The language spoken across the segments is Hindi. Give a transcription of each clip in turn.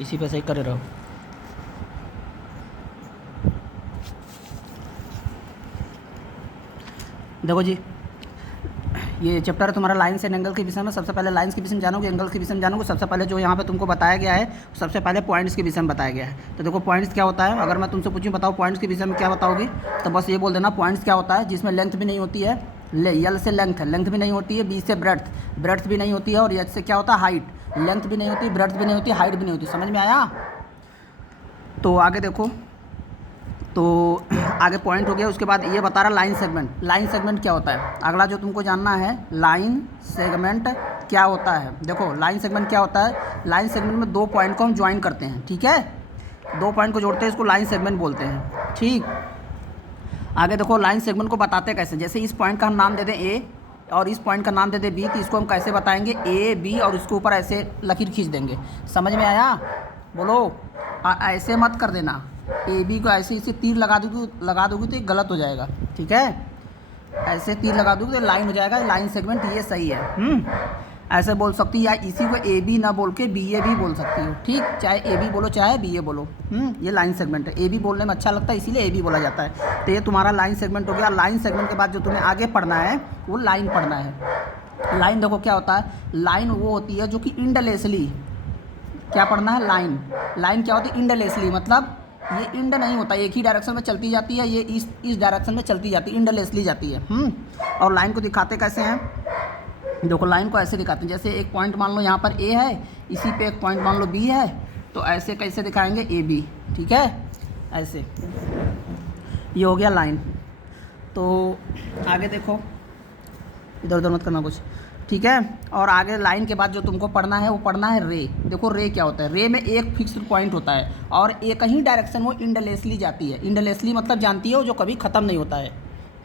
इसी पे सही करे रहो। देखो जी, ये चैप्टर है तुम्हारा लाइन्स एंड एंगल के विषय में। सबसे पहले लाइन्स के विषय में जानोगे, एंगल के विषय में जानोगे। सबसे पहले जो यहाँ पे तुमको बताया गया है, सबसे पहले पॉइंट्स के विषय में बताया गया है। तो देखो पॉइंट्स क्या होता है, अगर मैं तुमसे पूछूं बताओ पॉइंट्स के विषय में क्या बताओगी, तो बस ये बोल देना पॉइंट्स क्या होता है जिसमें लेंथ भी नहीं होती है, यल से लेंथ भी नहीं होती है, बी से ब्रेड्थ भी नहीं होती है, और एच से क्या होता है हाइट, लेंथ भी नहीं होती, ब्रेड्थ भी नहीं होती, हाइट भी नहीं होती। समझ में आया? तो आगे देखो, तो आगे पॉइंट हो गया। उसके बाद ये बता रहा लाइन सेगमेंट। लाइन सेगमेंट क्या होता है, अगला जो तुमको जानना है, लाइन सेगमेंट क्या होता है। देखो लाइन सेगमेंट क्या होता है, लाइन सेगमेंट में दो पॉइंट को हम ज्वाइन करते हैं, ठीक है, दो पॉइंट को जोड़ते हैं, इसको लाइन सेगमेंट बोलते हैं, ठीक। आगे देखो लाइन सेगमेंट को बताते कैसे, जैसे इस पॉइंट का हम नाम दे दें ए और इस पॉइंट का नाम दे दें बी, तो इसको हम कैसे बताएंगे, ए बी, और उसके ऊपर ऐसे लकीर खींच देंगे। समझ में आया? बोलो। ऐसे मत कर देना, ए बी को ऐसे इसे तीर लगा दोगी तो ये गलत हो जाएगा, ठीक है। ऐसे तीर लगा दोगी तो लाइन हो जाएगा, लाइन सेगमेंट, ये सही है। ऐसे बोल सकती है, या इसी को ए बी ना बोल के बी ए भी बोल सकती हो, ठीक, चाहे ए बी बोलो चाहे बी ए बोलो। ये लाइन सेगमेंट है, ए बी बोलने में अच्छा लगता है इसीलिए ए बी बोला जाता है। तो ये तुम्हारा लाइन सेगमेंट हो गया। लाइन सेगमेंट के बाद जो तुम्हें आगे पढ़ना है वो लाइन पढ़ना है। लाइन देखो क्या होता है, लाइन वो होती है जो कि इंडलेसली, क्या पढ़ना है, लाइन। लाइन क्या होती है, इंडलेसली, मतलब ये इंड नहीं होता, एक ही डायरेक्शन में चलती जाती है, ये इस डायरेक्शन में चलती जाती है, इंडलेसली जाती है। और लाइन को दिखाते कैसे हैं, देखो लाइन को ऐसे दिखाते हैं, जैसे एक पॉइंट मान लो यहाँ पर ए है, इसी पे एक पॉइंट मान लो बी है, तो ऐसे कैसे दिखाएंगे, ए बी, ठीक है, ऐसे। ये हो गया लाइन। तो आगे देखो, इधर उधर मत करना कुछ, ठीक है। और आगे लाइन के बाद जो तुमको पढ़ना है वो पढ़ना है रे। देखो रे क्या होता है, रे में एक फिक्स्ड पॉइंट होता है और एक ही डायरेक्शन वो इंडलेसली जाती है। इंडलेसली मतलब जानती हो, जो कभी ख़त्म नहीं होता है,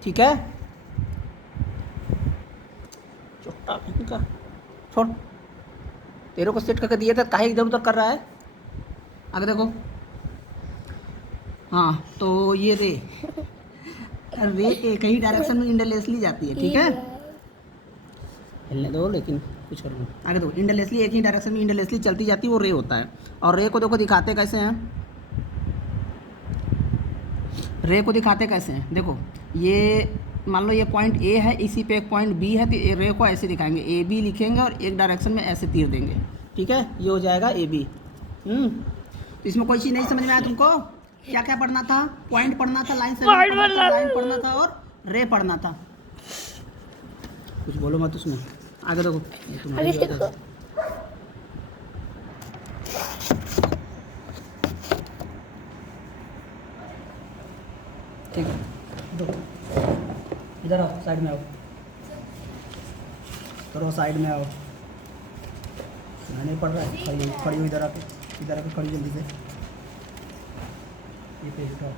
ठीक है। छोड़, तेरे को सेट करके दिए थे, काहे इधर उधर कर रहा है। आगे देखो, हाँ, तो ये रे एक ही डायरेक्शन में इंडलेसली जाती है, ठीक है। हिलने दो, लेकिन कुछ कर लो। आगे देखो, इंडलेसली एक ही डायरेक्शन में इंडलेसली चलती जाती है, वो रे होता है। और रे को देखो दिखाते कैसे हैं, रे को दिखाते कैसे हैं, देखो ये मान लो ये पॉइंट ए है, इसी पे एक पॉइंट बी है, तो रे को ऐसे दिखाएंगे, ए बी लिखेंगे और एक डायरेक्शन में ऐसे तीर देंगे, ठीक है, ये हो जाएगा ए बी। तो इसमें कोई चीज़ नहीं समझ में आया तुमको? क्या क्या पढ़ना था, पॉइंट पढ़ना था, लाइन लाइन पढ़ना था और रे पढ़ना था। कुछ बोलो मत उसमें। आगे देखो, तुम्हारी ठीक है, देखो इधर आओ, साइड में आओ, करो साइड में आओ। नहीं पढ़ रहा है, खड़ी हो, इधर आके खड़ी जल्दी से, ये पेज उठाओ।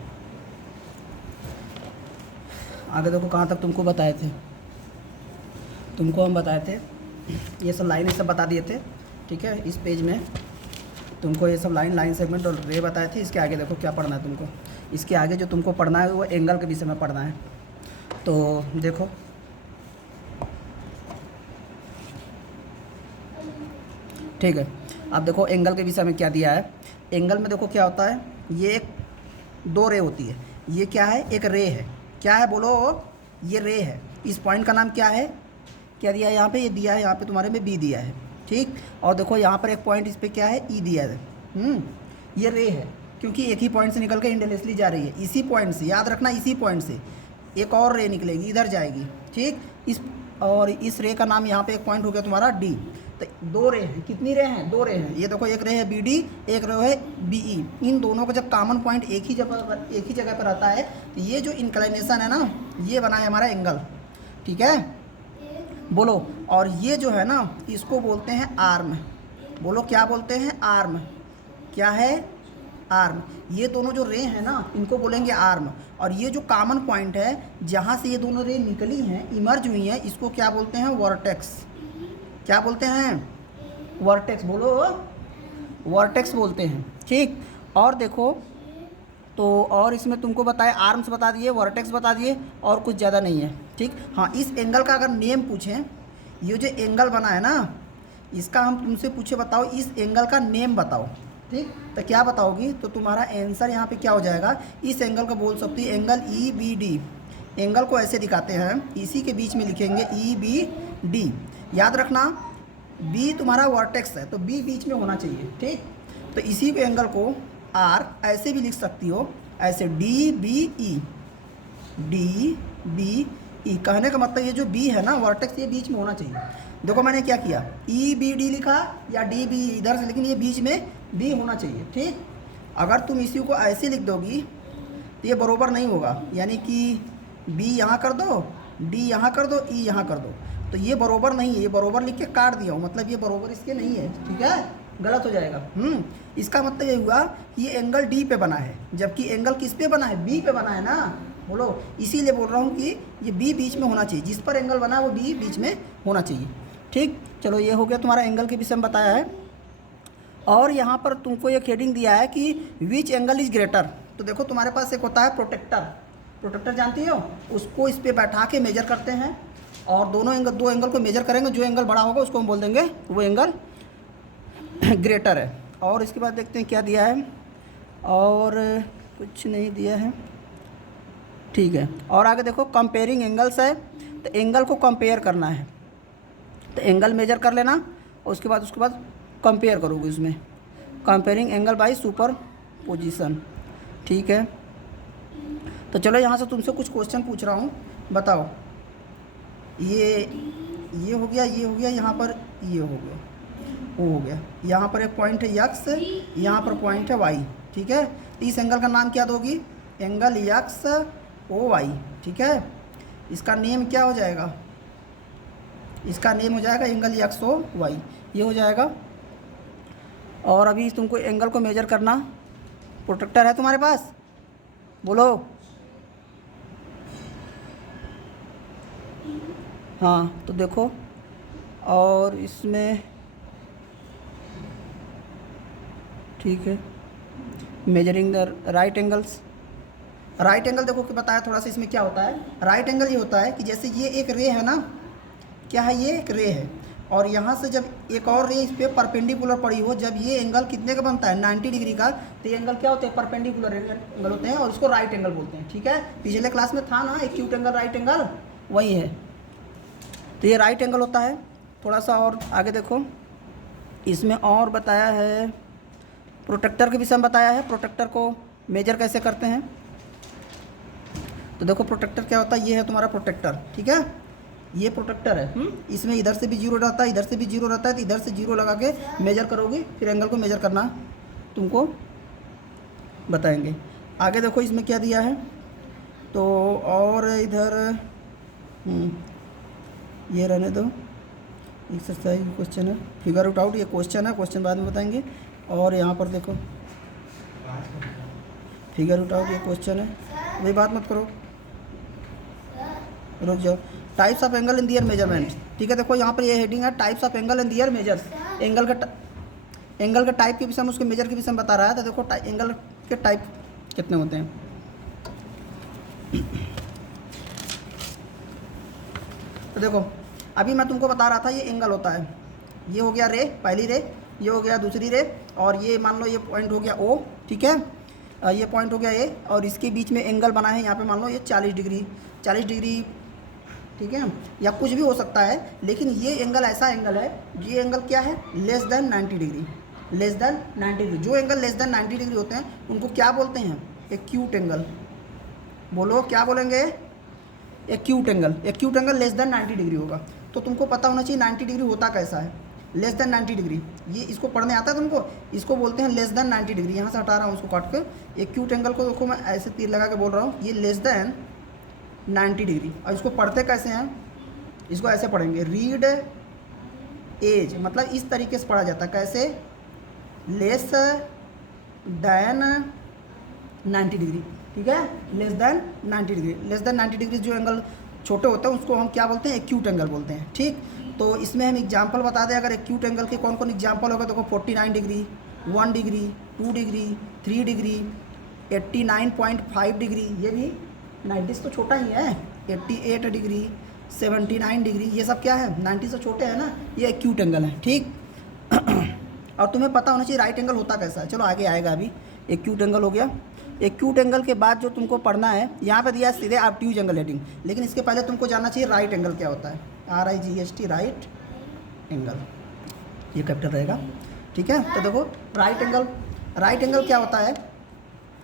आगे देखो कहाँ तक तुमको बताए थे, तुमको हम बताए थे, ये सब लाइन सब बता दिए थे, ठीक है। इस पेज में तुमको ये सब लाइन सेगमेंट और रे बताए थे। इसके आगे देखो क्या पढ़ना है तुमको, इसके आगे जो तुमको पढ़ना है वो एंगल के विषय में पढ़ना है। तो देखो, ठीक है, अब देखो एंगल के विषय में क्या दिया है। एंगल में देखो क्या होता है, ये एक दो रे होती है, ये क्या है, एक रे है, क्या है बोलो, ये रे है। इस पॉइंट का नाम क्या है, क्या दिया है यहाँ पे, ये दिया है यहाँ पे तुम्हारे में बी दिया है, ठीक। और देखो यहाँ पर एक पॉइंट, इस पर क्या है, ई दिया है। ये रे है, क्योंकि एक ही पॉइंट से निकल के इंडलेसली जा रही है। इसी पॉइंट से, याद रखना, इसी पॉइंट से एक और रे निकलेगी, इधर जाएगी, ठीक। इस रे का नाम यहाँ पे एक पॉइंट हो गया तुम्हारा डी। तो दो रे हैं, कितनी रे हैं, दो रे हैं। ये देखो एक रे है बी डी, एक रे है बी ई। इन दोनों का जब कॉमन पॉइंट एक ही जगह पर आता है, तो ये जो इंक्लाइनेशन है ना, ये बना है हमारा एंगल, ठीक है, बोलो। और ये जो है ना, इसको बोलते हैं आर्म। बोलो क्या बोलते हैं, आर्म। क्या है, आर्म। ये दोनों जो रे हैं ना, इनको बोलेंगे आर्म। और ये जो कॉमन पॉइंट है जहाँ से ये दोनों रे निकली हैं, इमर्ज हुई हैं, इसको क्या बोलते हैं, वर्टेक्स। क्या बोलते हैं, वर्टेक्स। बोलो, वर्टेक्स बोलते हैं, ठीक। और देखो, तो और इसमें तुमको बताए, आर्म्स बता दिए, वर्टेक्स बता दिए, और कुछ ज़्यादा नहीं है, ठीक। हाँ, इस एंगल का अगर नेम पूछें, ये जो एंगल बना है ना, इसका हम तुमसे पूछे बताओ, इस एंगल का नेम बताओ, ठीक, तो क्या बताओगी, तो तुम्हारा आंसर यहाँ पे क्या हो जाएगा, इस एंगल को बोल सकती है angle E B D. Angle को ऐसे दिखाते हैं, इसी के बीच में लिखेंगे ई बी डी। याद रखना बी तुम्हारा वर्टेक्स है तो बी बीच में होना चाहिए। ठीक, तो इसी के एंगल को आर ऐसे भी लिख सकती हो, ऐसे D B E, D B E. कहने का मतलब ये जो बी है ना वर्टेक्स, ये बीच में होना चाहिए। देखो मैंने क्या किया, ई बी डी लिखा या डी बी इधर से, लेकिन ये बीच में बी होना चाहिए। ठीक, अगर तुम इसी को ऐसे लिख दोगी तो ये बरोबर नहीं होगा, यानी कि बी यहाँ कर दो, डी यहाँ कर दो, ई यहाँ कर दो, तो ये बरोबर नहीं है। ये बरोबर लिख के काट दिया हूँ, मतलब ये बरोबर इसके नहीं है। ठीक है, गलत हो जाएगा। इसका मतलब ये हुआ ये एंगल डी पे बना है, जबकि एंगल किस पे बना है, बी पे बना है ना। बोलो, इसीलिए बोल रहा हूँ कि ये बी बीच में होना चाहिए, जिस पर एंगल बना है वो बी बीच में होना चाहिए। ठीक, चलो ये हो गया तुम्हारा एंगल के विषय में बताया है। और यहाँ पर तुमको एक हेडिंग दिया है कि विच एंगल इज ग्रेटर। तो देखो तुम्हारे पास एक होता है प्रोटेक्टर, प्रोटेक्टर जानती हो, उसको इस पर बैठा के मेजर करते हैं और दो एंगल को मेजर करेंगे, जो एंगल बड़ा होगा उसको हम बोल देंगे वो एंगल ग्रेटर है। और इसके बाद देखते हैं क्या दिया है, और कुछ नहीं दिया है। ठीक है, और आगे देखो कंपेयरिंग एंगल्स है, तो एंगल को कंपेयर करना है, तो एंगल मेजर कर लेना और उसके बाद कंपेयर करोगे उसमें, comparing angle by super position. ठीक है, तो चलो यहाँ से तुमसे कुछ क्वेश्चन पूछ रहा हूँ, बताओ। ये हो गया, ये हो गया, यहाँ पर ये हो गया, वो हो गया, यहाँ पर एक पॉइंट है यक्स, यहाँ पर पॉइंट है वाई। ठीक है, तो इस एंगल का नाम क्या दोगी, एंगल यक्स ओ वाई। ठीक है, इसका नेम क्या हो जाएगा, इसका नेम हो जाएगा एंगल यक्स ओ वाई, ये हो जाएगा। और अभी तुमको एंगल को मेजर करना, प्रोटेक्टर है तुम्हारे पास, बोलो। हाँ, तो देखो, और इसमें ठीक है, measuring the right angles. Right angle देखो कि बताया थोड़ा सा, इसमें क्या होता है, राइट एंगल ये होता है कि जैसे ये एक रे है ना, क्या है, ये एक रे है, और यहाँ से जब एक और रे इस पर परपेंडिकुलर पड़ी हो, जब ये एंगल कितने का बनता है, 90 डिग्री का, तो ये एंगल क्या होते हैं, परपेंडिकुलर एंगल होते हैं, और इसको राइट एंगल बोलते हैं। ठीक है, पिछले क्लास में था ना एक्यूट एंगल, राइट एंगल, वही है। तो ये राइट एंगल होता है। थोड़ा सा और आगे देखो, इसमें और बताया है, प्रोटेक्टर के विषय में बताया है, प्रोटेक्टर को मेजर कैसे करते हैं। तो देखो प्रोटेक्टर क्या होता है, ये है तुम्हारा प्रोटेक्टर। ठीक है, ये प्रोटेक्टर है। इसमें इधर से भी जीरो रहता है, इधर से भी जीरो रहता है, तो इधर से जीरो लगा के मेजर करोगे, फिर एंगल को मेजर करना तुमको बताएंगे। आगे देखो इसमें क्या दिया है, तो और इधर ये रहने दो, एक्सरसाइज क्वेश्चन है, फिगर आउट, ये क्वेश्चन है, क्वेश्चन बाद में बताएंगे। और यहाँ पर देखो फिगर आउट, ये क्वेश्चन है, वही बात मत करो, रुक जाओ। Types of angle in the year measurement. ठीक है, देखो यहाँ पर ये हेडिंग है, types of angle in the year measures. Angle का टाइप के विषय में, उसके मेजर के विषय में बता रहा है। तो देखो एंगल के टाइप कितने होते हैं। तो देखो अभी मैं तुमको बता रहा था, ये एंगल होता है, ये हो गया रे, पहली रे, ये हो गया दूसरी रे, और ये मान लो ये पॉइंट हो गया ओ। ठीक है, ये पॉइंट हो गया ए, और इसके बीच में एंगल बना है यहाँ पे, मान लो ये 40 डिग्री। ठीक है, या कुछ भी हो सकता है, लेकिन ये एंगल ऐसा एंगल है, ये एंगल क्या है, less than 90 degree, less than 90 degree. जो एंगल लेस देन 90 डिग्री होते हैं उनको क्या बोलते हैं, एक्यूट एंगल। बोलो क्या बोलेंगे, acute angle. Acute angle less than 90 degree होगा। तो तुमको पता होना चाहिए 90 डिग्री होता कैसा है, लेस देन 90 डिग्री। ये इसको पढ़ने आता है तुमको, इसको बोलते हैं लेस देन 90 डिग्री। यहाँ से हटा रहा हूँ उसको काट कर। एक्यूट एंगल को देखो मैं ऐसे तीर लगा के बोल रहा हूँ, ये लेस देन 90 डिग्री। और इसको पढ़ते कैसे हैं, इसको ऐसे पढ़ेंगे, रीड एज, मतलब इस तरीके से पढ़ा जाता है, कैसे, लेस देन 90 डिग्री। ठीक है, less than 90 degree. Less than 90 degree जो एंगल छोटे होते हैं उसको हम क्या बोलते हैं, एक्यूट एंगल बोलते हैं। ठीक, तो इसमें हम एग्जांपल बता दें, अगर एक्यूट एंगल के कौन कौन एग्जांपल होगा, देखो 49 degree, 1 degree, 2 degree, 3 degree, 89.5 degree, ये भी 90 तो छोटा ही है, 88 डिग्री, 79 डिग्री, ये सब क्या है, 90 से छोटे हैं ना, ये एक्यूट एंगल है। ठीक और तुम्हें पता होना चाहिए राइट एंगल होता कैसा है। चलो आगे आएगा अभी। एक्यूट एंगल हो गया। एक्यूट एंगल के बाद जो तुमको पढ़ना है, यहाँ पे दिया है सीधे ऑब्ट्यूज एंगल हेडिंग, लेकिन इसके पहले तुमको जानना चाहिए राइट एंगल क्या होता है। RIGHT राइट एंगल, ये कैपिटल रहेगा, ठीक है। तो देखो राइट एंगल क्या होता है।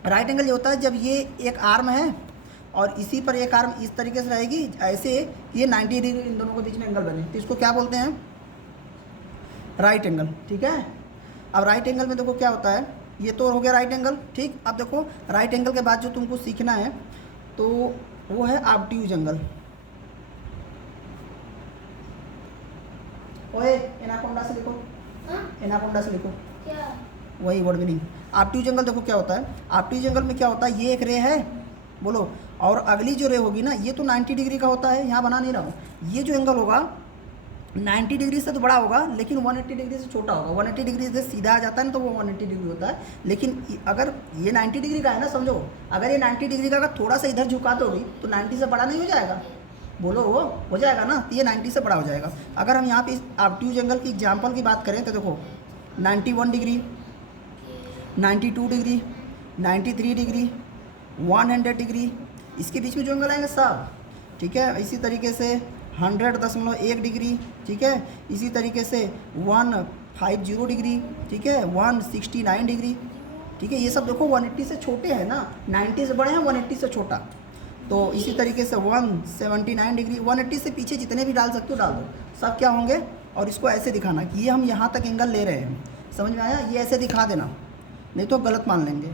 राइट एंगल ये होता है जब ये एक आर्म है और इसी पर एक आर्म इस तरीके से रहेगी, ऐसे ये 90 डिग्री इन दोनों के बीच में एंगल बने, तो इसको क्या बोलते हैं, राइट एंगल, ठीक है। अब राइट एंगल में देखो क्या होता है, ये तो हो गया राइट एंगल, ठीक। अब देखो राइट एंगल के बाद जो तुमको सीखना है तो वो है ऑब्ट्यूज एंगल। ओए एनाकोंडा से लिखो, एनाकोंडा से लिखो क्या, वही वर्ड मीनिंग। ऑब्ट्यूज एंगल देखो क्या होता है। ऑब्ट्यूज एंगल में क्या होता है, ये एक रे है, बोलो, और अगली जो रे होगी ना, ये तो 90 डिग्री का होता है, यहाँ बना नहीं रहा हूँ। ये जो एंगल होगा 90 डिग्री से तो बड़ा होगा, लेकिन 180 डिग्री से छोटा होगा। 180 डिग्री से सीधा आ जाता है ना, तो वो 180 डिग्री होता है। लेकिन अगर ये 90 डिग्री का है ना, समझो, अगर ये 90 डिग्री का अगर थोड़ा सा इधर झुका दोगी तो 90 से बड़ा नहीं हो जाएगा, बोलो वो हो जाएगा ना, तो ये 90 से बड़ा हो जाएगा। अगर हम यहाँ पे ऑब्ट्यूज एंगल की एग्जाम्पल की बात करें तो देखो 91 डिग्री, 92 डिग्री, 93 डिग्री, 100 डिग्री, इसके बीच में जो एंगल आएंगे सब, ठीक है। इसी तरीके से 100.1 डिग्री, ठीक है। इसी तरीके से 150 डिग्री, ठीक है, 169 डिग्री, ठीक है। ये सब देखो 180 से छोटे हैं ना, 90 से बड़े हैं, 180 से छोटा। तो इसी तरीके से 179 डिग्री, 180 से पीछे जितने भी डाल सकते हो डाल दो, सब क्या होंगे। और इसको ऐसे दिखाना कि ये हम यहाँ तक एंगल ले रहे हैं, समझ में आया, ये ऐसे दिखा देना, नहीं तो गलत मान लेंगे,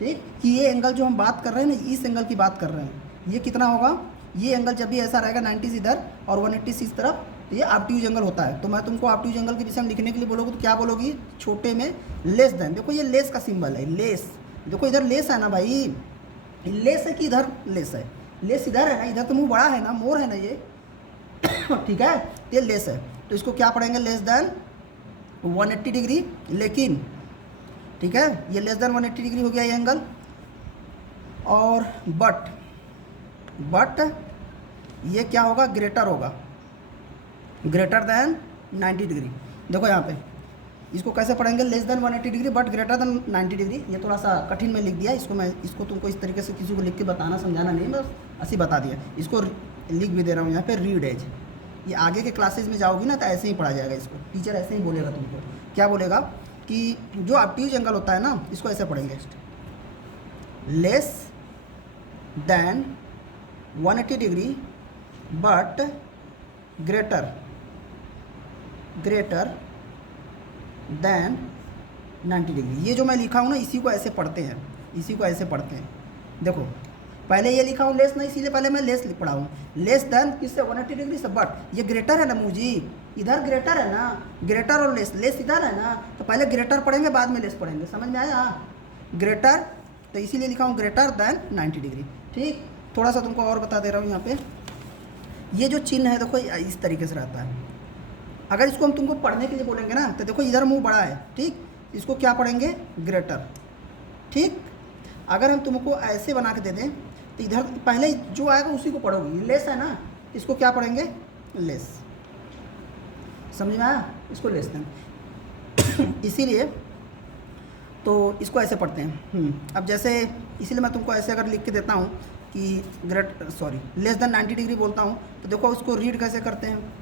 ठीक। कि ये एंगल जो हम बात कर रहे हैं ना, इस एंगल की बात कर रहे हैं, ये कितना होगा, ये एंगल जब भी ऐसा रहेगा 90 इधर और 180 इस तरफ, तो ये ऑब्ट्यूज एंगल होता है। तो मैं तुमको ऑब्ट्यूज एंगल के विषय में लिखने के लिए बोलोगे तो क्या बोलोगी, छोटे में लेस देन। देखो ये लेस का सिंबल है, लेस, देखो इधर लेस है ना भाई, लेस है कि इधर लेस है, लेस इधर है ना, इधर तो मुंह बड़ा है ना, मोर है ना ये ठीक है, ये लेस है। तो इसको क्या पढ़ेंगे, लेस देन 180 डिग्री, लेकिन, ठीक है, ये लेस देन 180 डिग्री हो गया ये एंगल। और बट ये क्या होगा, ग्रेटर होगा, ग्रेटर देन 90 डिग्री। देखो यहाँ पे इसको कैसे पढ़ेंगे, less than 180 degree but greater than 90 degree. ये थोड़ा सा कठिन में लिख दिया इसको, मैं इसको तुमको इस तरीके से किसी को लिख के बताना समझाना नहीं, बस ऐसे बता दिया। इसको लिख भी दे रहा हूँ यहाँ पे, रीड एज। ये आगे के क्लासेस में जाओगी ना तो ऐसे ही पढ़ा जाएगा इसको, टीचर ऐसे ही बोलेगा तुमको। क्या बोलेगा कि जो ऑब्ट्यूज एंगल होता है ना, इसको ऐसे पढ़ेंगे, less than 180 degree but greater than 90 degree. ये जो मैं लिखा हूँ ना, इसी को ऐसे पढ़ते हैं, इसी को ऐसे पढ़ते हैं। देखो पहले ये लिखा हूँ लेस, नहीं, इसीलिए पहले मैं लेस पढ़ा हूँ। लेस देन किससे, 180 डिग्री से, बट ये ग्रेटर है ना मुझे, इधर ग्रेटर है ना, ग्रेटर और लेस, लेस इधर है ना, तो पहले ग्रेटर पढ़ेंगे बाद में लेस पढ़ेंगे, समझ में आया, ग्रेटर, तो इसीलिए लिखा हूँ ग्रेटर देन 90 डिग्री, ठीक। थोड़ा सा तुमको और बता दे रहा हूँ यहाँ पे, ये जो चिन्ह है देखो इस तरीके से रहता है। अगर इसको हम तुमको पढ़ने के लिए बोलेंगे ना, तो देखो इधर मुंह बड़ा है, ठीक, इसको क्या पढ़ेंगे, ग्रेटर, ठीक। अगर हम तुमको ऐसे बना के दे दें तो इधर पहले जो आएगा उसी को पढ़ोगे, लेस है ना, इसको क्या पढ़ेंगे, लेस, समझ में आया, इसको लेस दें इसीलिए तो इसको ऐसे पढ़ते हैं। अब जैसे इसीलिए मैं तुमको ऐसे अगर लिख के देता हूँ कि लेस देन 90 डिग्री बोलता हूँ, तो देखो उसको रीड कैसे करते हैं,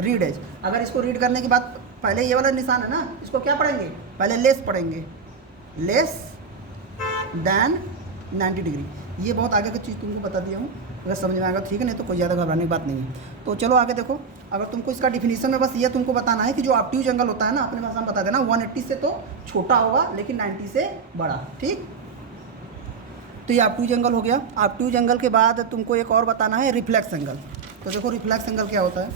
रीड एज। अगर इसको रीड करने के बाद पहले ये वाला निशान है ना, इसको क्या पढ़ेंगे, पहले लेस पढ़ेंगे, लेस देन 90 डिग्री। ये बहुत आगे की चीज़ तुमको बता दिया हूँ, अगर समझ में आएगा ठीक है, नहीं तो कोई ज़्यादा घबराने की बात नहीं है। तो चलो आगे देखो, अगर तुमको इसका डिफिनीशन में बस ये तुमको बताना है कि जो ऑब्ट्यूज एंगल होता है ना, अपने भाषा में बता देना, 180 से तो छोटा होगा लेकिन 90 से बड़ा, ठीक। तो ये ऑब्ट्यूज एंगल हो गया। ऑब्ट्यूज एंगल के बाद तुमको एक और बताना है, रिफ्लेक्स एंगल। तो देखो रिफ्लेक्स एंगल क्या होता है,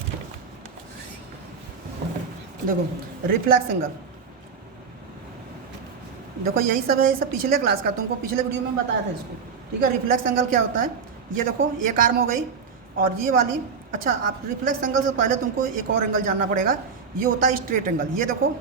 देखो रिफ्लेक्स एंगल, देखो यही सब है, ये सब पिछले क्लास का, तुमको पिछले वीडियो में बताया था इसको, ठीक है। रिफ्लेक्स एंगल क्या होता है, ये देखो एक आर्म हो गई और ये वाली, अच्छा आप रिफ्लेक्स एंगल से पहले तुमको एक और एंगल जानना पड़ेगा, ये होता है स्ट्रेट एंगल। ये देखो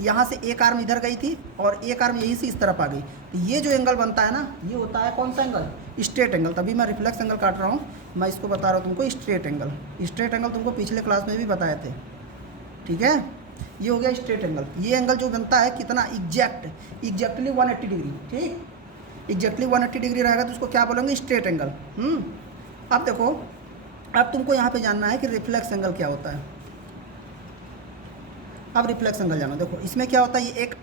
यहाँ से एक आर्म इधर गई थी और एक आर्म यहीं से इस तरफ आ गई, तो ये जो एंगल बनता है ना, ये होता है कौन सा एंगल, स्ट्रेट एंगल। तभी मैं रिफ्लेक्स एंगल काट रहा हूँ, मैं इसको बता रहा हूँ तुमको स्ट्रेट एंगल। स्ट्रेट एंगल तुमको पिछले क्लास में भी बताए थे, ठीक है। ये हो गया स्ट्रेट एंगल। ये एंगल जो बनता है कितना एग्जैक्टली 180 डिग्री, ठीक, एग्जैक्टली 180 डिग्री रहेगा तो उसको क्या बोलेंगे, स्ट्रेट एंगल। अब देखो, अब तुमको यहाँ पे जानना है कि रिफ्लेक्स एंगल क्या होता है। अब रिफ्लेक्स एंगल जानो। देखो इसमें क्या होता है, ये एक,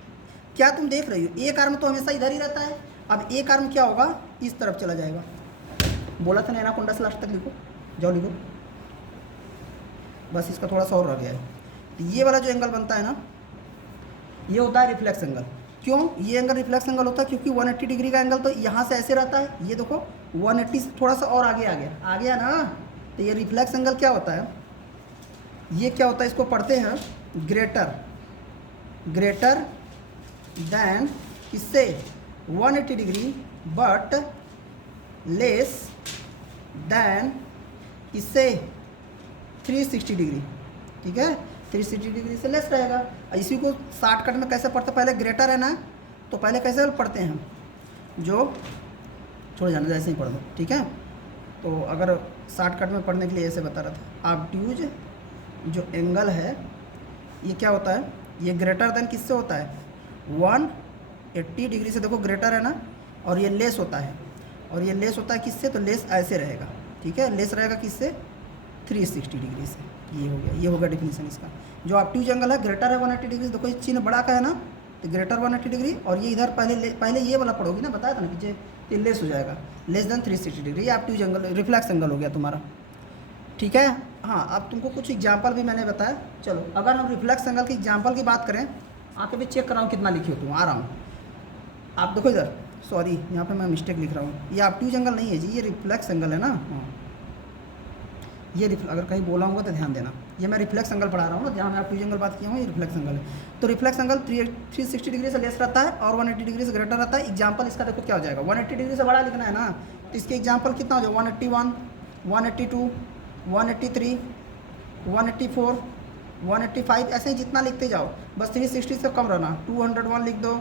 क्या तुम देख रही हो, एक आर्म तो हमेशा इधर ही रहता है, अब एक आर्म क्या होगा, इस तरफ चला जाएगा। बोला था ना एनाकोंडा से लास्ट तक लिखो, जाओ लिखो, बस इसका थोड़ा सा और रह गया है। तो ये वाला जो एंगल बनता है ना, ये होता है रिफ्लेक्स एंगल। क्यों ये एंगल रिफ्लेक्स एंगल होता है, क्योंकि 180 डिग्री का एंगल तो यहाँ से ऐसे रहता है, ये देखो 180 से थोड़ा सा और आगे आ गया ना। तो ये रिफ्लेक्स एंगल क्या होता है, ये क्या होता है, इसको पढ़ते हैं ग्रेटर देन इससे 180 डिग्री बट लेस देन इससे 360 डिग्री, ठीक है, 360 डिग्री से लेस रहेगा। इसी को शॉर्टकट में कैसे पढ़ते, पहले ग्रेटर है ना, तो पहले कैसे पढ़ते हैं हम, जो छोड़ जाना जैसे ही पढ़ दो, ठीक है। तो अगर शॉर्टकट में पढ़ने के लिए ऐसे बता रहा था, ऑब्ट्यूज जो एंगल है ये क्या होता है, ये ग्रेटर देन किससे होता है, 180 डिग्री से, देखो ग्रेटर है ना, और ये लेस होता है, और ये लेस होता है किससे, तो लेस ऐसे रहेगा, ठीक है, लेस रहेगा किससे, 360 डिग्री से। ये हो गया डेफिनेशन इसका। जो ऑब्ट्यूज एंगल है ग्रेटर है 180 डिग्री, देखो इस चिन्ह बड़ा का है ना, तो ग्रेटर 180 डिग्री, और ये इधर पहले ये वाला पढ़ोगी ना, बताया था ना कि ये लेस हो जाएगा, लेस देन 360 डिग्री, ये ऑब्ट्यूज एंगल रिफ्लेक्स एंगल हो गया तुम्हारा, ठीक है। हाँ, अब तुमको कुछ एग्जाम्पल भी मैंने बताया। चलो अगर हम रिफ्लेक्स एंगल की एग्जाम्पल की बात करें, आके भी चेक कर रहा हूँ कितना लिखी हो तुम, आ रहा हूँ। आप देखो इधर, सॉरी यहाँ पे मैं मिस्टेक लिख रहा हूँ, ये ऑब्ट्यूज एंगल नहीं है जी, ये रिफ्लेक्स एंगल है ना। हाँ, ये अगर कहीं बोला होगा तो ध्यान देना, ये मैं रिफ्लेक्स एंगल पढ़ा रहा हूँ ना, जहाँ मैं ऑब्ट्यूज एंगल बात किया हूँ, ये रिफ्लेक्स एंगल है। तो रिफ्लेक्स एंगल 360 डिग्री से लेस रहता है और 180 डिग्री से ग्रेटर रहता है। एग्जाम्पल इसका देखो क्या हो जाएगा, 180 डिग्री से बड़ा लिखना है ना, तो इसके एग्जाम्पल कितना हो जाएगा, 181, 182, 183, 184, 185, ऐसे ही जितना लिखते जाओ, बस 360 से कम रहना। 201 लिख दो,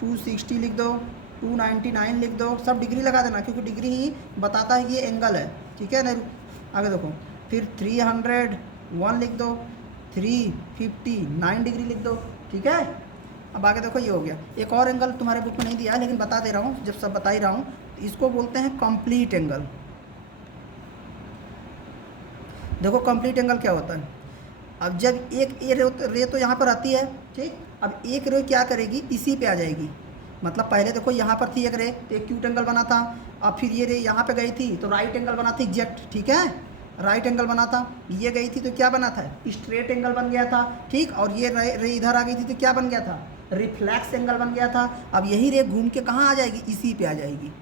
260 लिख दो, 299 लिख दो, सब डिग्री लगा देना, क्योंकि डिग्री ही बताता है कि ये एंगल है, ठीक है। नहीं आगे देखो, फिर 301 लिख दो, 359 डिग्री लिख दो, ठीक है। अब आगे देखो, ये हो गया। एक और एंगल तुम्हारे बुक में नहीं दिया है, लेकिन बता दे रहा हूँ, जब सब बता ही रहा हूँ, इसको बोलते हैं कंप्लीट एंगल। देखो कंप्लीट एंगल क्या होता है, अब जब एक रे तो यहाँ पर आती है, ठीक, अब एक रे क्या करेगी, इसी पे आ जाएगी। मतलब पहले देखो यहाँ पर थी एक रे, तो एक क्यूट एंगल बना था, अब फिर ये रे यहाँ पे गई थी तो राइट एंगल बना था एग्जैक्ट, ठीक है, राइट एंगल बना था। ये गई थी तो क्या बना था, स्ट्रेट एंगल बन गया था, ठीक। और ये रे इधर आ गई थी तो क्या बन गया था, रिफ्लेक्स एंगल बन गया था। अब यही रे घूम के कहाँ आ जाएगी, इसी पे आ जाएगी,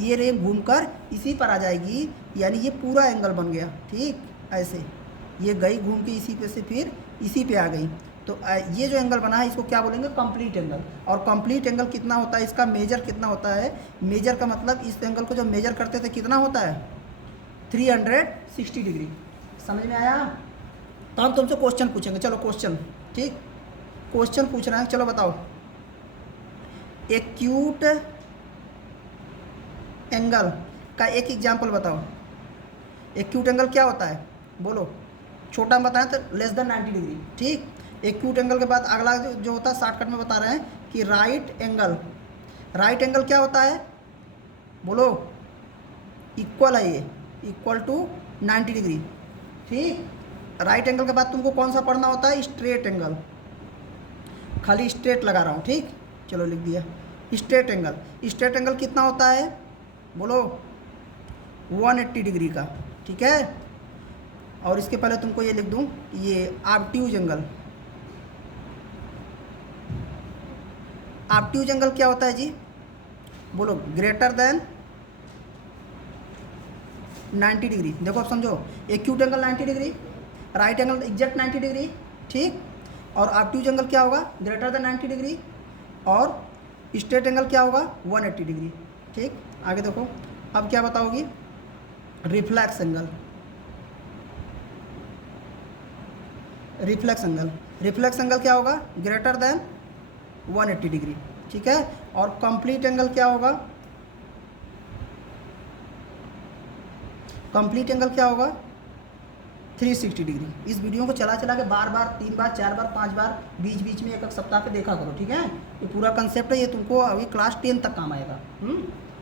ये रे घूमकर इसी पर आ जाएगी, यानी ये पूरा एंगल बन गया, ठीक। ऐसे ये गई घूम के इसी पे से फिर इसी पे आ गई, तो ये जो एंगल बना है इसको क्या बोलेंगे, कंप्लीट एंगल। और कंप्लीट एंगल कितना होता है, इसका मेजर कितना होता है, मेजर का मतलब इस एंगल को जब मेजर करते थे कितना होता है, 360 डिग्री। समझ में आया। तो हम तुमसे क्वेश्चन पूछेंगे, चलो क्वेश्चन, ठीक, क्वेश्चन पूछ रहे हैं, चलो बताओ। एक्यूट एंगल का एक एग्जाम्पल बताओ। एक्यूट एंगल क्या होता है, बोलो। छोटा में बताएं तो लेस देन 90 डिग्री, ठीक। एक्यूट एंगल के बाद अगला जो होता है शॉर्टकट में बता रहे हैं कि राइट एंगल। राइट एंगल क्या होता है, बोलो। इक्वल है ये, इक्वल टू 90 डिग्री, ठीक। राइट एंगल के बाद तुमको कौन सा पढ़ना होता है, स्ट्रेट एंगल। खाली स्ट्रेट लगा रहा हूँ, ठीक, चलो लिख दिया स्ट्रेट एंगल। स्ट्रेट एंगल कितना होता है, बोलो, 180 डिग्री का, ठीक है। और इसके पहले तुमको ये लिख दूं, ये ऑब्ट्यूज एंगल। ऑब्ट्यूज एंगल क्या होता है जी, बोलो, ग्रेटर देन 90 डिग्री। देखो अब समझो, acute angle 90 degree, right angle exact 90 degree, ठीक। और ऑब्ट्यूज एंगल क्या होगा, ग्रेटर देन 90 डिग्री। और स्ट्रेट एंगल क्या होगा, 180 डिग्री, ठीक। आगे देखो, अब क्या बताओगी, reflex angle. Reflex angle, reflex angle क्या होगा, ग्रेटर देन 180 डिग्री, ठीक है। और कंप्लीट एंगल क्या होगा, कंप्लीट एंगल क्या होगा, 360 डिग्री। इस वीडियो को चला चला के बार बार 3 बार 4 बार 5 बार बीच बीच में एक सप्ताह पे देखा करो, ठीक है। ये पूरा कंसेप्ट है, ये तुमको अभी क्लास 10 तक काम आएगा।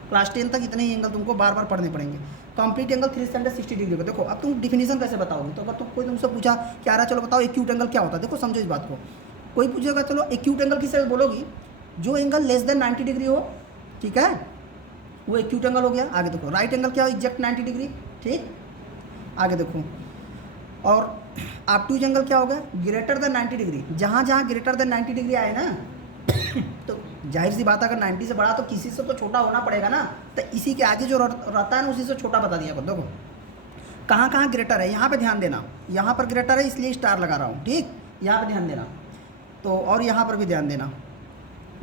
क्लास 10 तक इतने ही एंगल तुमको बार बार पढ़ने पड़ेंगे। कंप्लीट एंगल 360 डिग्री का देखो। अब तुम डिफिनीशन कैसे बताओगे? तो अगर कोई तुमसे पूछा कि आ रहा चलो बताओ एक्यूट एंगल क्या होता है, देखो समझो इस बात को। कोई पूछेगा चलो एक्यूट एंगल किसे बोलोगी? जो एंगल लेस देन 90 डिग्री हो, ठीक है, वो एक्यूट एंगल हो गया। आगे देखो राइट एंगल क्या हो? एग्जैक्ट 90 डिग्री, ठीक। आगे देखो और ऑब्टयूज एंगल क्या होगा? Greater than 90 degree. जहाँ जहाँ ग्रेटर देन 90 डिग्री आए ना तो जाहिर सी बात, अगर 90 से बड़ा तो किसी से तो छोटा होना पड़ेगा ना, तो इसी के आगे जो रहता है ना उसी से छोटा बता दिया करो। देखो कहाँ कहाँ ग्रेटर है, यहाँ पे ध्यान देना। यहाँ पर ग्रेटर है इसलिए स्टार लगा रहा हूँ, ठीक, यहाँ पे ध्यान देना। तो और यहाँ पर भी ध्यान देना।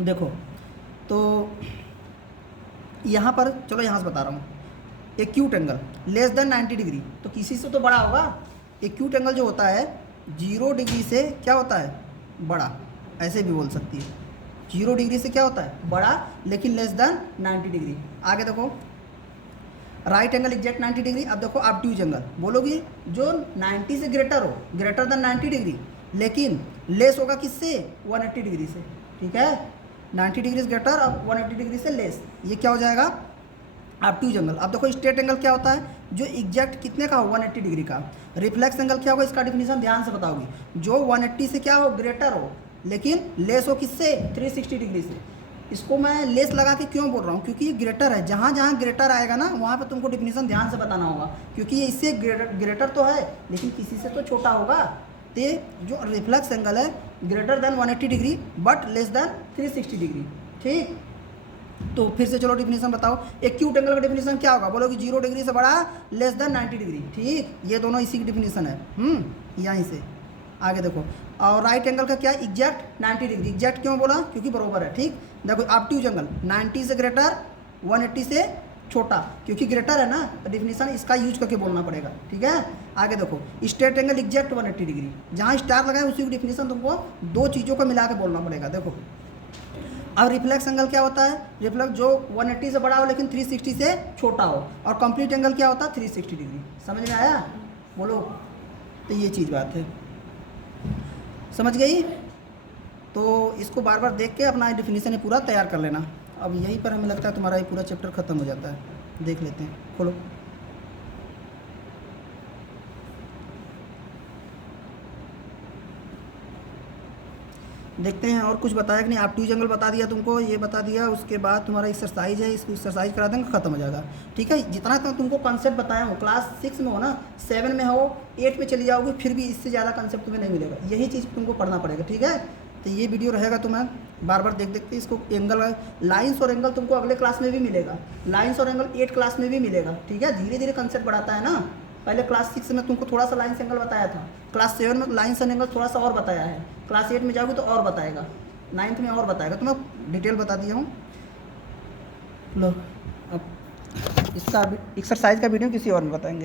देखो तो यहाँ पर चलो यहाँ से बता रहा हूँ। Acute angle less than 90 degree तो किसी से तो बड़ा होगा। एक्यूट एंगल जो होता है 0 डिग्री से क्या होता है? बड़ा, ऐसे भी बोल सकती है। 0 डिग्री से क्या होता है? बड़ा, लेकिन लेस देन 90 डिग्री। आगे देखो राइट एंगल एग्जैक्ट 90 डिग्री। अब देखो ऑब्ट्यूज एंगल बोलोगी जो 90 से ग्रेटर हो, ग्रेटर देन 90 डिग्री, लेकिन लेस होगा किससे? 180 डिग्री से, ठीक है। 90 डिग्री से ग्रेटर और 180 डिग्री से लेस, ये क्या हो जाएगा? Obtuse angle. अब देखो स्ट्रेट एंगल क्या होता है? जो एग्जैक्ट कितने का हो? 180 डिग्री का। रिफ्लेक्स एंगल क्या होगा? इसका डिफिनीशन ध्यान से बताओगी। जो 180 से क्या हो? ग्रेटर हो, लेकिन लेस हो किससे? 360 डिग्री से। इसको मैं लेस लगा के क्यों बोल रहा हूँ? क्योंकि ये ग्रेटर है। जहाँ जहाँ ग्रेटर आएगा ना वहाँ पे तुमको डिफिनीशन ध्यान से बताना होगा, क्योंकि ये इससे ग्रेटर तो है लेकिन किसी से तो छोटा होगा। तो जो रिफ्लेक्स एंगल है greater than 180 degree but less than 360 degree, ठीक। तो फिर से चलो डिफिनीशन बताओ। एक्यूट एंगल का डिफिनीशन क्या होगा? बोलोगे 0 डिग्री से बड़ा, लेस देन 90 डिग्री, ठीक। ये दोनों इसी की डिफिनीशन है, यहीं से। आगे देखो और राइट एंगल का क्या? Exact 90 degree. एग्जैक्ट क्यों बोला? क्योंकि बरोबर है, ठीक। देखो ऑब्ट्यूज एंगल 90 से ग्रेटर, 180 से छोटा, क्योंकि ग्रेटर है ना तो डिफिनीशन इसका यूज करके बोलना पड़ेगा, ठीक है। आगे देखो स्ट्रेट एंगल एग्जैक्ट 180 डिग्री। जहाँ स्टार लगाए उसी की डिफिनीशन तुमको दो चीज़ों को मिला के बोलना पड़ेगा। देखो अब रिफ्लेक्स एंगल क्या होता है? रिफ्लेक्स जो 180 से बड़ा हो लेकिन 360 से छोटा हो। और कंप्लीट एंगल क्या होता है? 360 डिग्री। समझ में आया? बोलो। तो ये चीज़ बात है, समझ गई? तो इसको बार बार देख के अपना डिफिनीशन पूरा तैयार कर लेना। अब यहीं पर हमें लगता है तुम्हारा ये पूरा चैप्टर ख़त्म हो जाता है। देख लेते हैं, खोलो। देखते हैं और कुछ बताया कि नहीं। ऑब्ट्यूज एंगल बता दिया तुमको, ये बता दिया। उसके बाद तुम्हारा एक्सरसाइज है, इसको एक्सरसाइज करा देंगे, खत्म हो जाएगा, ठीक है। जितना तो तुमको कंसेप्ट बताया हूँ, क्लास 6 में हो ना, 7 में हो, 8 में चली जाओगी, फिर भी इससे ज़्यादा कंसेप्ट तुम्हें नहीं मिलेगा। यही चीज़ तुमको पढ़ना पड़ेगा, ठीक है। तो ये वीडियो रहेगा, तुम्हें बार बार देख देख के इसको एंगल, लाइन्स और एंगल तुमको अगले क्लास में भी मिलेगा। लाइन्स और एंगल 8 क्लास में भी मिलेगा, ठीक है। धीरे धीरे कंसेप्ट बढ़ाता है ना। पहले क्लास 6 में तुमको थोड़ा सा लाइन्स एंगल बताया था, क्लास 7 में लाइन्स एंड एंगल थोड़ा सा और बताया है, क्लास 8 में जाओगे तो और बताएगा, 9th में और बताएगा। तो मैं डिटेल बता दिया हूँ। लो अब इसका एक्सरसाइज का वीडियो किसी और में बताएंगे।